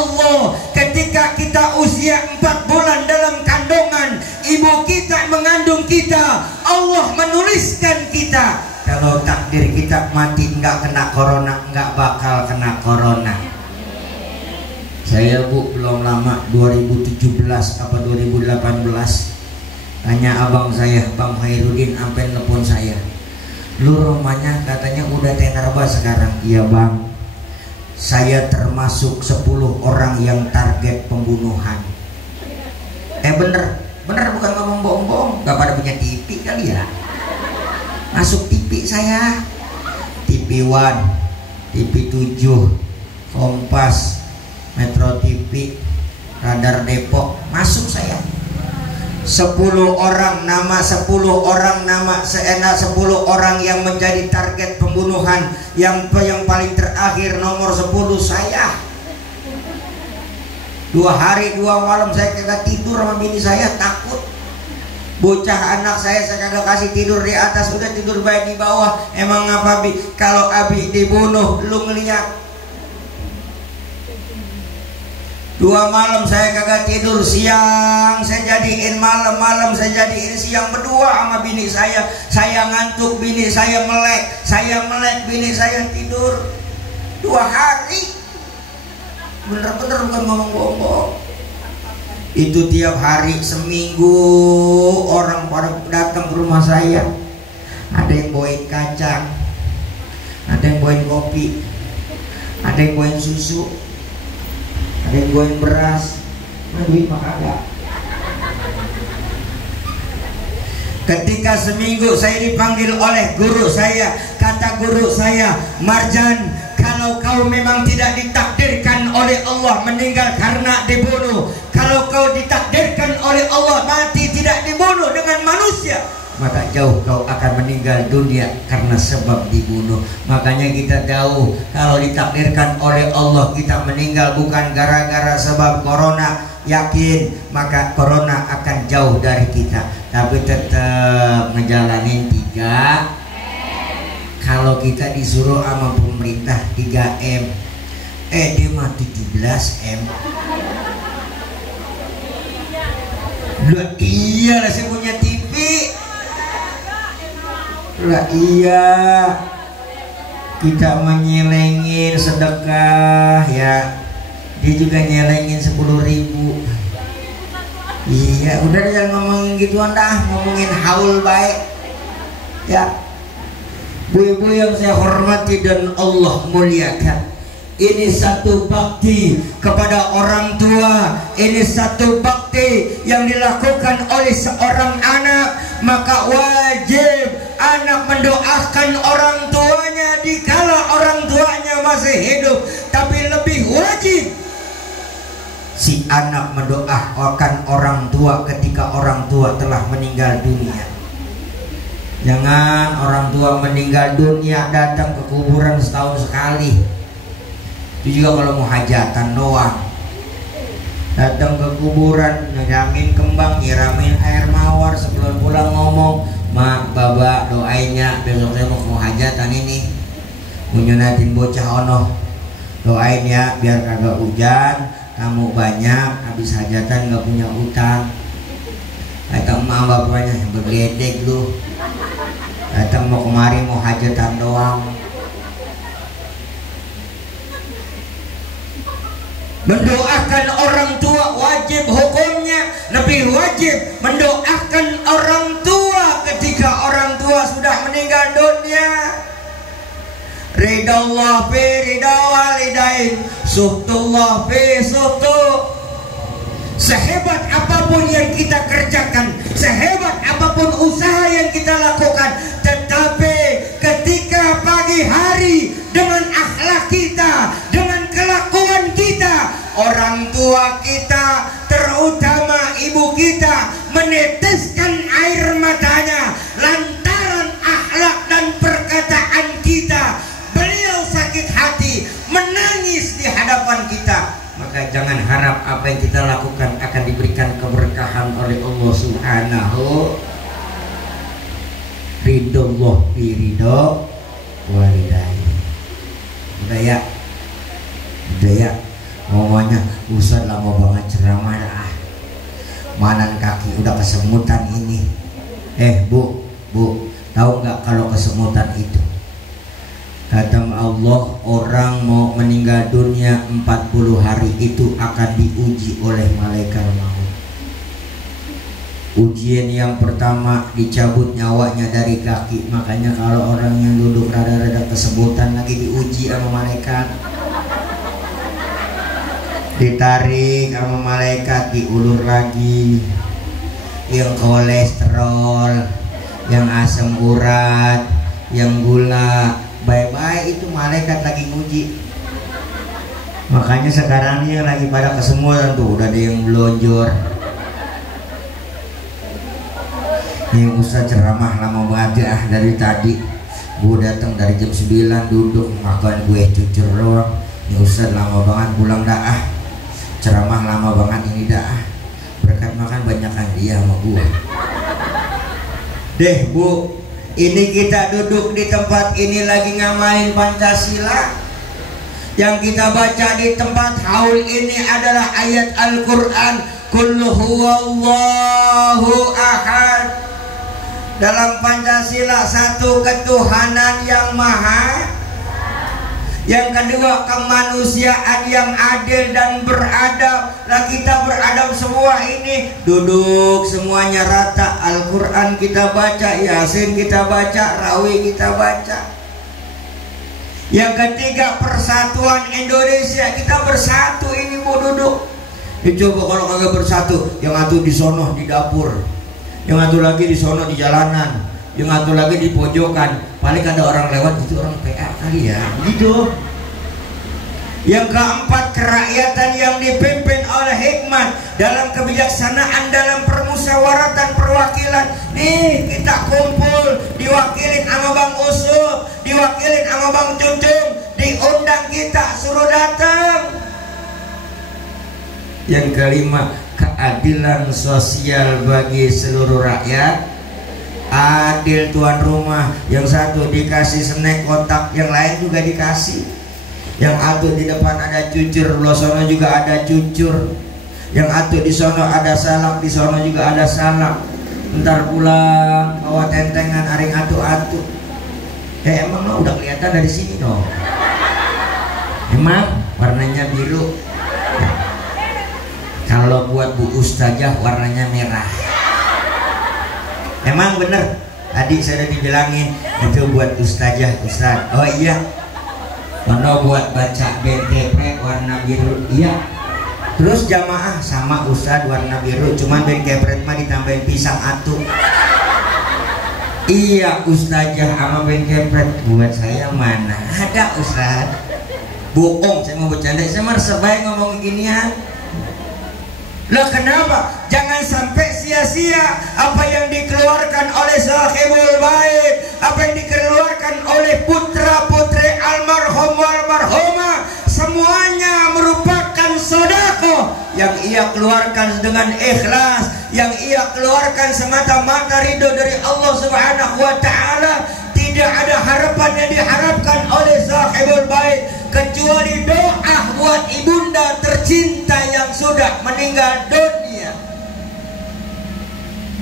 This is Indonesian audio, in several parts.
Allah, ketika kita usia 4 bulan dalam kandungan, ibu kita mengandung kita, Allah menuliskan kita. Kalau takdir kita mati nggak kena corona, nggak bakal kena corona. Saya Bu belum lama 2017 apa 2018 tanya abang saya, Bang Hairudin, sampai telepon saya, lu rumahnya katanya udah tenerba sekarang. Iya Bang, saya termasuk 10 orang yang target pembunuhan. Bener bukan ngomong bohong-bohong. Gak pada punya TV kali ya? Masuk TV saya, TV One, TV 7, Kompas, Metro TV, Radar Depok, masuk saya. 10 orang nama, 10 orang nama, 10 orang yang menjadi target pembunuhan. Yang paling terakhir nomor 10 saya. 2 hari 2 malam saya kagak tidur sama bini saya, takut. Bocah anak saya kagak kasih tidur di atas, udah tidur baik di bawah. Emang apa Bi? Kalau Abi dibunuh, lu ngeliat. 2 malam saya kagak tidur, siang saya jadiin malam, malam saya jadiin siang, berdua sama bini saya. Saya ngantuk, bini saya melek, bini saya tidur. 2 hari. Bener-bener bukan ngomong bohong. Itu tiap hari, seminggu orang pada datang ke rumah saya. Ada yang bawain kacang, ada yang bawain kopi, ada yang bawain susu, ada yang bawain beras. Duit mah kagak. Ketika seminggu saya dipanggil oleh guru saya, kata guru saya, Marjan, kalau kau memang tidak ditakdirkan oleh Allah meninggal karena dibunuh, kalau kau ditakdirkan oleh Allah mati tidak dibunuh dengan manusia, maka jauh kau akan meninggal dunia karena sebab dibunuh. Makanya kita tahu kalau ditakdirkan oleh Allah kita meninggal bukan gara-gara sebab corona, yakin maka corona akan jauh dari kita. Tapi tetap ngejalanin 3. Kalau kita disuruh sama pemerintah 3M, dia mah 17M. Lah iya lah, saya punya TV. Lah iya, kita menyelengin sedekah ya, dia juga nyelengin 10.000. Iya, udah jangan ngomongin gituan dah, ngomongin haul baik ya. Bu-ibu yang saya hormati dan Allah muliakan, ini satu bakti kepada orang tua, ini satu bakti yang dilakukan oleh seorang anak. Maka wajib anak mendoakan orang tuanya dikala orang tuanya masih hidup. Tapi lebih wajib si anak mendoakan orang tua ketika orang tua telah meninggal dunia. Jangan orang tua meninggal dunia datang ke kuburan setahun sekali. Itu juga kalau mau hajatan doang. Datang ke kuburan, nyiramin kembang, nyiramin air mawar, sebelum pulang ngomong, Mak, Baba, doainnya besok saya mau hajatan ini, mau nyunatin bocah ono, doain ya biar kagak hujan, kamu banyak, habis hajatan gak punya utang. Kata emak bapaknya, bergeledek lu, datang mau kemari mau hajatan doang. Mendoakan orang tua wajib hukumnya, lebih wajib mendoakan orang tua ketika orang tua sudah meninggal dunia. Ridallah fi ridha walidain, suhtullah fi suhtu. Sehebat apapun yang kita kerjakan, sehebat apapun usaha yang kita lakukan, tetapi ketika pagi hari dengan akhlak kita, dengan kelakuan kita, orang tua kita, terutama ibu kita, meneteskan air matanya lantaran akhlak dan perkataan kita, beliau sakit hati, menangis di hadapan kita. Maka jangan harap apa yang kita lakukan akan diberikan keberkahan oleh Allah Subhanahu. Ridallah fi ridha walidain. Udah ya, ngomongnya Ustaz lama banget ceramah dah, manan kaki udah kesemutan ini. Bu, tahu nggak kalau kesemutan itu? Kata Allah, orang mau meninggal dunia 40 hari itu akan diuji oleh malaikat maut. Ujian yang pertama dicabut nyawanya dari kaki. Makanya kalau orang yang duduk rada-rada kesemutan lagi diuji sama malaikat, ditarik sama malaikat, diulur lagi. Yang kolesterol, yang asam urat, yang gula, baik-baik itu malaikat lagi nguji. Makanya sekarang ini lagi pada kesemutan tuh, udah ada yang belonjor. Ini Ustaz ceramah lama banget ya, dari tadi gue datang dari jam 9 duduk makan gue cucur doang. Ini Ustaz lama banget pulang dah, ceramah lama banget ini dah, berkat makan banyakan dia sama gue. Deh Bu, ini kita duduk di tempat ini lagi ngamalin Pancasila. Yang kita baca di tempat haul ini adalah ayat Al-Quran, Qul huwallahu ahad. Dalam Pancasila satu ketuhanan yang maha. Yang kedua kemanusiaan yang adil dan beradab. Lah kita beradab semua ini, duduk semuanya rata. Al-Quran kita baca, Yasin kita baca, Rawi kita baca. Yang ketiga persatuan Indonesia, kita bersatu ini mau duduk. Coba kalau kagak bersatu, yang atuh di sono di dapur, yang atuh lagi di sono di jalanan, yang atuh lagi di pojokan. Paling ada orang lewat itu orang PA kali ya, gitu. Yang keempat kerakyatan yang dipimpin oleh hikmat dalam kebijaksanaan dalam permusyawaratan perwakilan. Nih kita kumpul, diwakilin sama Bang Usup, diwakilin sama Bang Cucung, diundang kita suruh datang. Yang kelima keadilan sosial bagi seluruh rakyat. Adil tuan rumah, yang satu dikasih snack kotak, yang lain juga dikasih. Yang atuh di depan ada cucur, lo sono juga ada cucur. Yang atuh di sono ada salak, di sono juga ada salak. Ntar pulang bawa tentengan aring atuh-atuh. Emang lo udah kelihatan dari sini dong. Emang warnanya biru. Kalau buat Bu Ustazah warnanya merah. Emang bener. Tadi saya udah dibilangin itu buat Ustazah, Ustaz. Oh iya. Mana buat baca BNKP warna biru, iya. Terus jamaah sama Ustadz warna biru, cuman BNKP mah ditambahin pisang atuh. Iya Ustazah sama BNKP, buat saya mana ada Ustadz. Bohong, saya mau bercanda, saya mah sebaik ngomong ginian. Loh kenapa? Jangan sampai sia-sia apa yang dikeluarkan oleh sahibul bait, apa yang dikeluarkan oleh putra-putri almarhum walmarhumah, semuanya merupakan sedekah yang ia keluarkan dengan ikhlas, yang ia keluarkan semata-mata ridho dari Allah Subhanahu wa taala. Tidak ada harapan yang diharapkan oleh sahibul bait kecuali doa buat ibunda tercinta yang sudah meninggal dunia.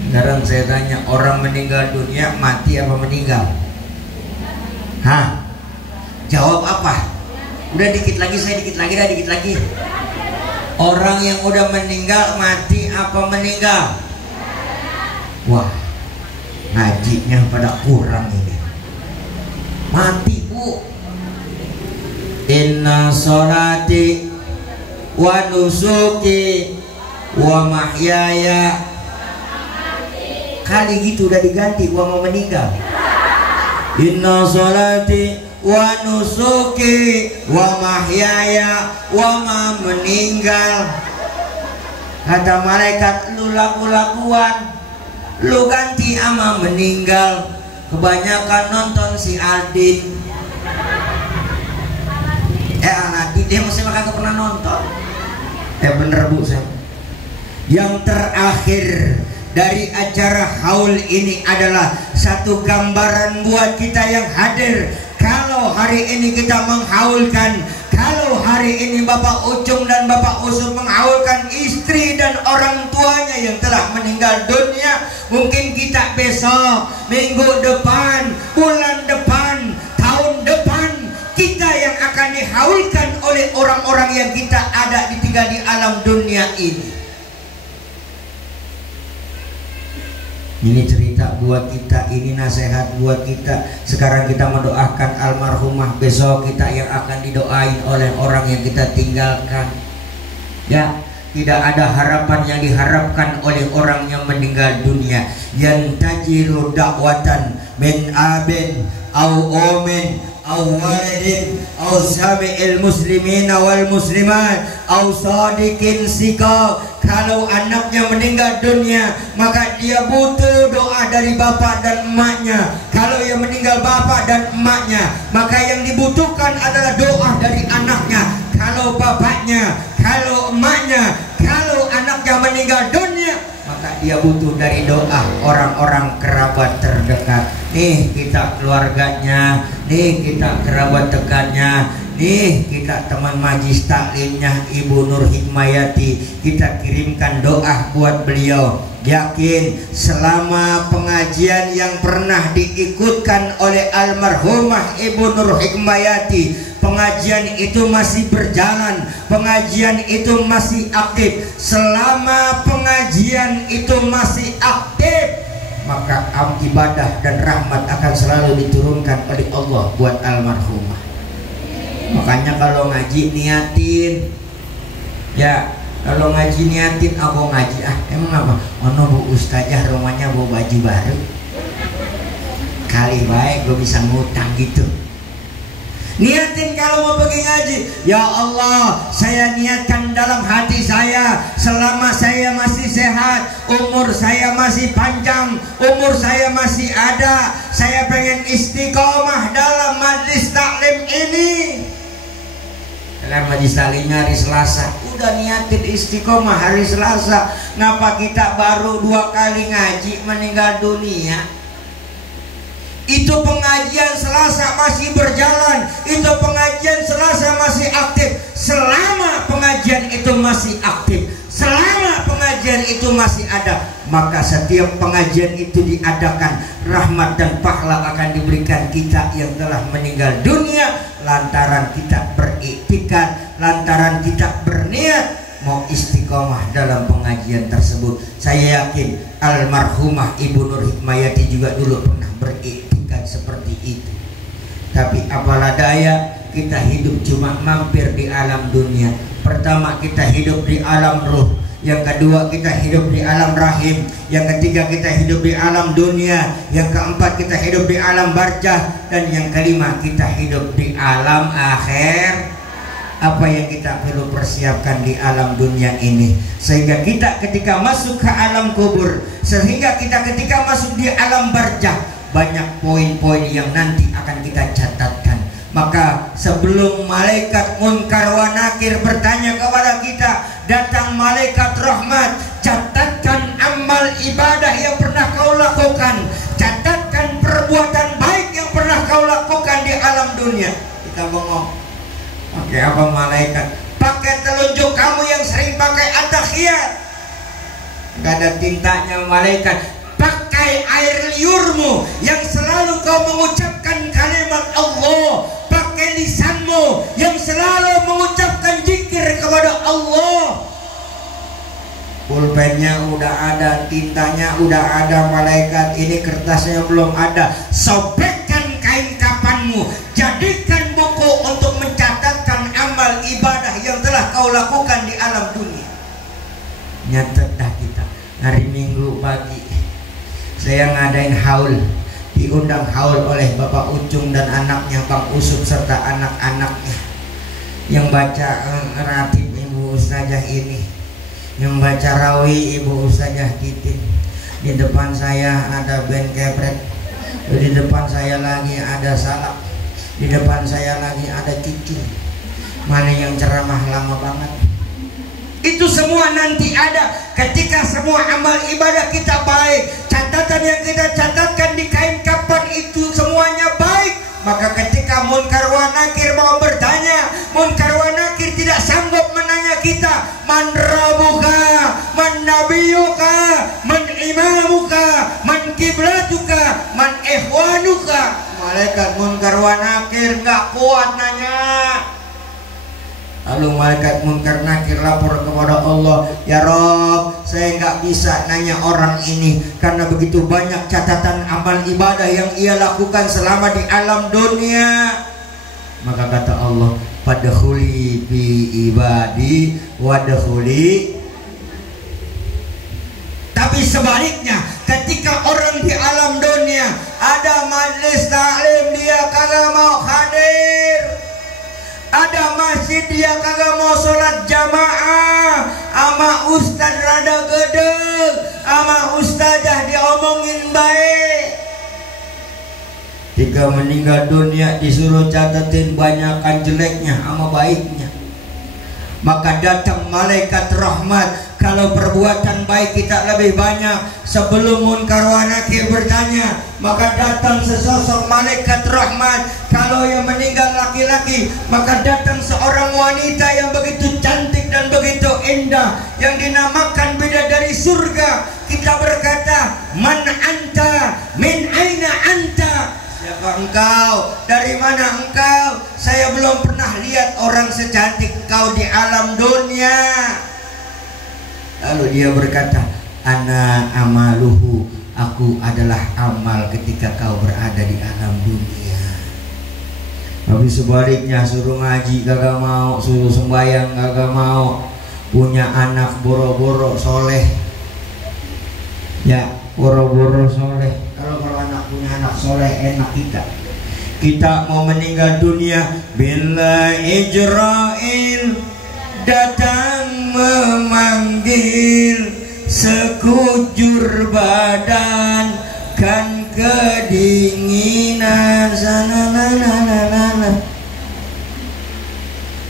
Sekarang saya tanya, orang meninggal dunia mati apa meninggal? Hah? Jawab apa? Udah dikit lagi, saya dikit lagi, dah dikit lagi. Orang yang udah meninggal mati apa meninggal? Wah, ngajinya pada kurang ini. Mati Bu. Inna sholati wa nusuki wa mahyaya. Kali gitu udah diganti, gua mau meninggal. Inna sholati wa nusuki wa mahyaya wa ma meninggal. Kata malaikat, lu laku-lakuan, lu ganti ama meninggal. Kebanyakan nonton si Aldin. Aldin dia masih kagak pernah nonton. Bener Bu saya. Yang terakhir dari acara haul ini adalah satu gambaran buat kita yang hadir. Kalau hari ini kita menghaulkan Kalau hari ini Bapak Ucung dan Bapak Usut menghaulkan istri dan orang tuanya yang telah meninggal dunia, mungkin kita besok, minggu depan, bulan depan, tahun depan, kita yang akan dihaulkan oleh orang-orang yang kita ada tinggal di alam dunia ini. Ini cerita buat kita, ini nasihat buat kita. Sekarang kita mendoakan almarhumah, besok kita yang akan didoain oleh orang yang kita tinggalkan. Ya, tidak ada harapan yang diharapkan oleh orang yang meninggal dunia. Yantajiru da'watan min abin au omin au walidin au sabi'il muslimina wal muslimat au sadiqin sikal. Kalau anaknya meninggal dunia, maka dia butuh doa dari bapak dan emaknya. Kalau yang meninggal bapak dan emaknya, maka yang dibutuhkan adalah doa dari anaknya. Kalau bapaknya, kalau emaknya, kalau anaknya meninggal dunia, maka dia butuh dari doa orang-orang kerabat terdekat. Nih kita keluarganya, nih kita kerabat dekatnya, nih kita teman majlis taklimnya Ibu Nur Hikmayati, kita kirimkan doa buat beliau. Yakin selama pengajian yang pernah diikutkan oleh almarhumah Ibu Nur Hikmayati, pengajian itu masih berjalan, pengajian itu masih aktif. Selama pengajian itu masih aktif, maka ibadah dan rahmat akan selalu diturunkan oleh Allah buat almarhumah. Makanya kalau ngaji niatin, ya kalau ngaji niatin, aku ngaji emang apa? Ono bu ustazah rumahnya bawa baju baru, kali baik gue bisa ngutang gitu. Niatin kalau mau pergi ngaji, ya Allah, saya niatkan dalam hati saya, selama saya masih sehat, umur saya masih panjang, umur saya masih ada, saya pengen istiqomah dalam majlis taklim ini. Dalam majlis taklimnya hari Selasa, udah niatin istiqomah hari Selasa. Ngapa kita baru 2 kali ngaji meninggal dunia? Itu pengajian Selasa masih berjalan, itu pengajian Selasa masih aktif. Selama pengajian itu masih aktif, selama pengajian itu masih ada, maka setiap pengajian itu diadakan, rahmat dan pahala akan diberikan kita yang telah meninggal dunia lantaran kita beriktikad, lantaran kita berniat mau istiqomah dalam pengajian tersebut. Saya yakin almarhumah Ibu Nur Hikmayati juga dulu pernah beriktikad seperti itu. Tapi apalah daya, kita hidup cuma mampir di alam dunia. Pertama kita hidup di alam ruh, yang kedua kita hidup di alam rahim, yang ketiga kita hidup di alam dunia, yang keempat kita hidup di alam barzah, dan yang kelima kita hidup di alam akhir. Apa yang kita perlu persiapkan di alam dunia ini, sehingga kita ketika masuk ke alam kubur, sehingga kita ketika masuk di alam barzah, banyak poin-poin yang nanti akan kita catatkan. Maka sebelum malaikat munkar wa nakir bertanya kepada kita, datang malaikat rahmat, catatkan amal ibadah yang pernah kau lakukan, catatkan perbuatan baik yang pernah kau lakukan di alam dunia. Kita ngomong, pakai apa malaikat? Pakai telunjuk kamu yang sering pakai at-tahiyat. Gak ada tintanya malaikat. Pakai air liurmu yang selalu kau mengucapkan kalimat Allah. Pakai lisanmu yang selalu mengucapkan zikir kepada Allah. Pulpennya udah ada, tintanya udah ada malaikat. Ini kertasnya belum ada. Sobekkan kain kafanmu, jadikan buku untuk mencatatkan amal ibadah yang telah kau lakukan di alam dunia. Nyatet dah kita. Hari Minggu pagi saya ngadain haul, diundang haul oleh Bapak Ucung dan anaknya Bang Usut serta anak-anaknya. Yang baca ratib Ibu Ustazah ini, yang baca rawi Ibu Ustazah Titin. Di depan saya ada Ben Kepret, di depan saya lagi ada Salak, di depan saya lagi ada Cici. Mana yang ceramah lama banget? Itu semua nanti ada ketika semua amal ibadah kita baik, catatan yang kita catatkan di kain kapan itu semuanya baik, Maka ketika Munkar wa Nakir mau bertanya, Munkar wa Nakir tidak sanggup menanya kita, man rabbuka, man nabiyuka, man imamuka, man kiblatuka, man ikhwanuka. Malaikat Munkar wa Nakir nggak kuat nanya. Lalu malaikat Munkar Nakir lapor kepada Allah, ya Rob, saya nggak bisa nanya orang ini karena begitu banyak catatan amal ibadah yang ia lakukan selama di alam dunia. Maka kata Allah, fadkhuli fi ibadi wadkhuli. Tapi sebaliknya, ketika orang di alam dunia ada majlis taklim dia kagak mau hadir, ada masjid dia kagak mau sholat jamaah, ama ustad rada gedeg, ama ustazah diomongin baik. Jika meninggal dunia disuruh catatin banyakkan jeleknya sama baiknya. Maka datang malaikat rahmat. Kalau perbuatan baik kita lebih banyak, sebelum Munkar wa Nakir bertanya, maka datang sesosok malaikat rahmat. Kalau yang meninggal laki-laki, maka datang seorang wanita yang begitu cantik dan begitu indah, yang dinamakan bidadari surga. Kita berkata, man anta, min aina anta. Siapa engkau? Dari mana engkau? Saya belum pernah lihat orang secantik kau di alam dunia. Lalu dia berkata, ana amaluhu, aku adalah amal ketika kau berada di alam dunia. Tapi sebaliknya, suruh ngaji kagak mau, suruh sembahyang kagak mau, punya anak boro-boro soleh, ya boro-boro soleh. Kalau anak punya anak soleh enak kita mau meninggal dunia, bila Ijrail datang memanggil, sekujur badan kan kedinginan.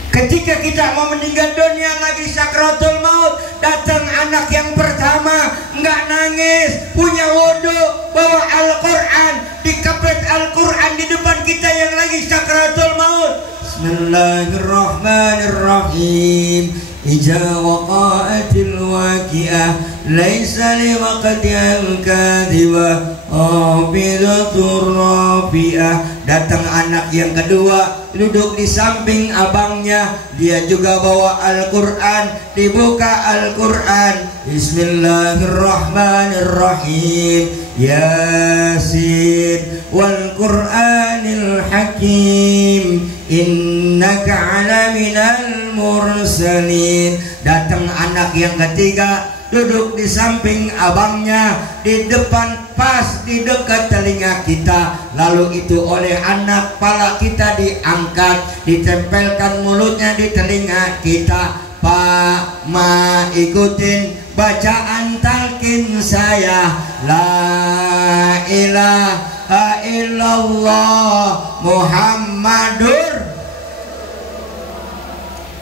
Ketika kita mau meninggal dunia lagi sakratul maut, datang anak yang pertama, nggak nangis, punya wudu, bawa Al-Quran, dikepet Al-Quran di depan kita yang lagi sakratul maut. Bismillahirrahmanirrahim. Ija waqa'atil waqi'ah, laisa liwaqti'al kadhibah, abidatur rafi'ah. Datang anak yang kedua, duduk di samping abangnya, dia juga bawa Al-Quran, dibuka Al-Quran. Bismillahirrahmanirrahim. Yasin wal Qur'anil Hakim, innaka ala minal mursalin. Datang anak yang ketiga, duduk di samping abangnya, di depan pas di dekat telinga kita. Lalu itu oleh anak, pala kita diangkat, ditempelkan mulutnya di telinga kita. Pak, ma ikutin bacaan talqin saya, la ilaha illallah Muhammadur.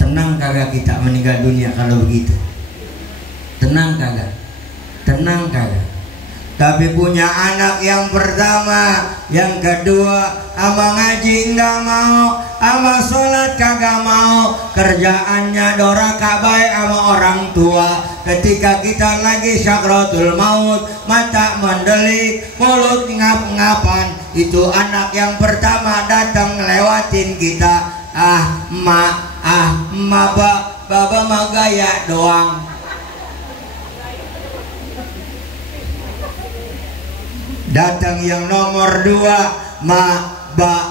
Tenang kagak kita meninggal dunia kalau begitu? Tenang kagak? Tenang kagak? Tapi punya anak yang pertama, yang kedua, ama ngaji nggak mau, ama sholat kagak mau, kerjaannya doraka baik sama orang tua. Ketika kita lagi sakratul maut, mata mendelik, mulut ngap-ngapan, itu anak yang pertama datang ngelewatin kita. Baba mah gaya doang. Datang yang nomor dua,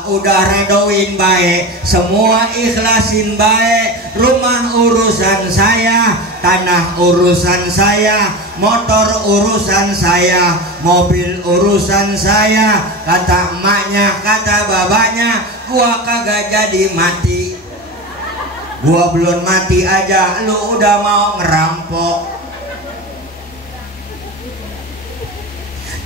udah redoin baik, semua ikhlasin baik, rumah urusan saya, tanah urusan saya, motor urusan saya, mobil urusan saya. Kata emaknya, kata babanya, gua kagak jadi mati, gua belum mati aja lu udah mau ngerampok.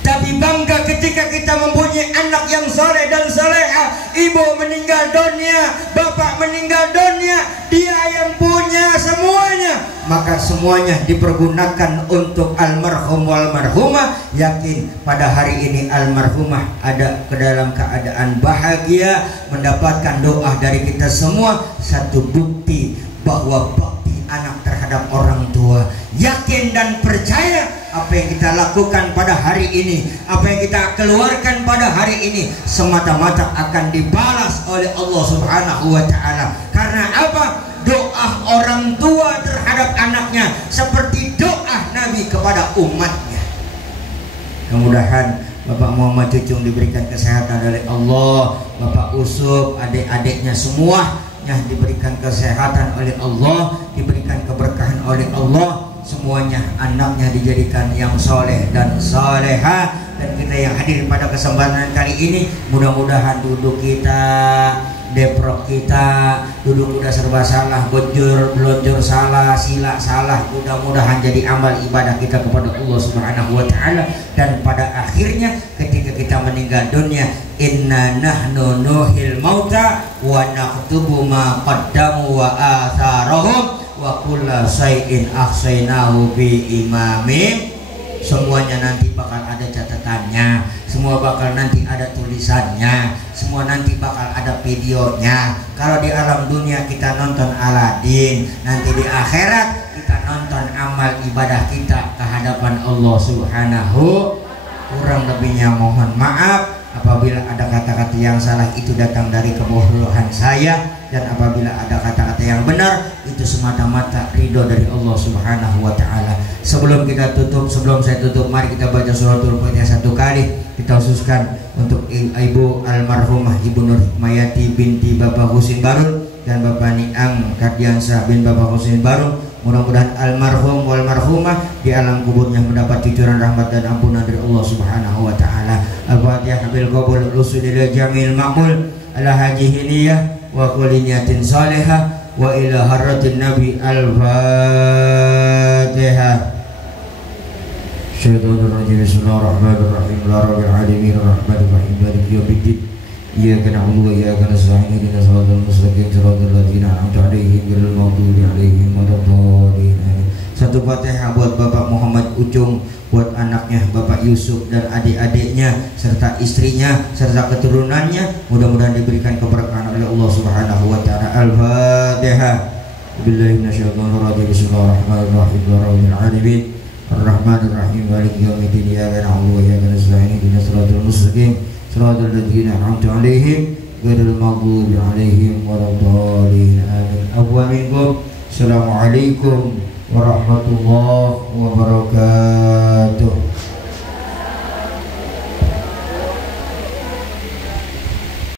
Tapi bangga ketika kita mempunyai anak yang soleh dan soleha. Ibu meninggal dunia, bapak meninggal dunia, dia yang punya semuanya. maka semuanya dipergunakan untuk almarhum wal marhumah. Yakin pada hari ini almarhumah ada ke dalam keadaan bahagia, mendapatkan doa dari kita semua. Satu bukti bahwa bakti anak terhadap orang tua. Yakin dan percaya apa yang kita lakukan pada hari ini, apa yang kita keluarkan pada hari ini, semata-mata akan dibalas oleh Allah Subhanahu wa Ta'ala. Karena apa? Doa orang tua terhadap anaknya seperti doa Nabi kepada umatnya. Mudah-mudahan Bapak Muhammad Cucung diberikan kesehatan oleh Allah, Bapak Usub, adik-adiknya semuanya diberikan kesehatan oleh Allah, diberikan keberkahan oleh Allah. Semuanya anaknya dijadikan yang soleh dan soleha. Dan kita yang hadir pada kesempatan kali ini, mudah-mudahan duduk kita, deprok kita, duduk udah serba salah, belonjor salah, sila salah, mudah-mudahan jadi amal ibadah kita kepada Allah Subhanahu wa Ta'ala. Dan pada akhirnya ketika kita meninggal dunia, inna nahnu nuhil mauta wa naktubu ma qaddamu wa atharahum wa kulla syai'in ahsaynahu bi imamin. Semuanya nanti bakal ada catatannya, semua bakal nanti ada tulisannya, semua nanti bakal ada videonya. Kalau di alam dunia kita nonton Aladin, nanti di akhirat kita nonton amal ibadah kita ke hadapan Allah Subhanahu. Kurang lebihnya mohon maaf apabila ada kata-kata yang salah, itu datang dari kebodohan saya. Dan apabila ada kata-kata yang benar, itu semata-mata ridho dari Allah Subhanahu wa Ta'ala. Sebelum kita tutup, sebelum saya tutup, mari kita baca suratul Fatihah satu kali. Kita khususkan untuk Ibu almarhumah Ibu Nur Mayati binti Bapak Husin Barul dan Bapak Niang Kardiansah bin Bapak Husin Barul. Mudah-mudahan almarhum wal marhumah di alam kuburnya mendapat cucuran rahmat dan ampunan dari Allah Subhanahu wa Ta'ala. Al-Fatihah bil qabul usulil jamil maqbul ala hajihiliyah wa kulli niyatin salihah wa ila haratin nabi. Al-Fatihah. Syaitanir rajim. Bismillahirrahmanirrahim. Rabbil alamin arrahmanir rahim maliki yaumiddin. Iyyaka na'budu wa iyyaka nasta'in. Ihdinas siratal mustaqim siratal ladzina an'amta 'alaihim ghairil maghdubi 'alaihim waladdallin. Satu Fatihah buat Bapak Muhammad Ucung, buat anaknya Bapak Yusuf dan adik-adiknya serta istrinya serta keturunannya, mudah-mudahan diberikan keberkahan oleh Allah Subhanahu wa Ta'ala. Al-Fatihah. Billahi minasyaitonir rajim. Bismillahirrahmanirrahim. Rabbil alamin arrahmanir rahim maliki yaumiddin. Iyyaka na'budu wa iyyaka nasta'in. Ihdinas siratal mustaqim siratal ladzina an'amta 'alaihim ghairil maghdubi 'alaihim waladdallin. Amin. Afwan minkum. Assalamualaikum warahmatullahi wabarakatuh.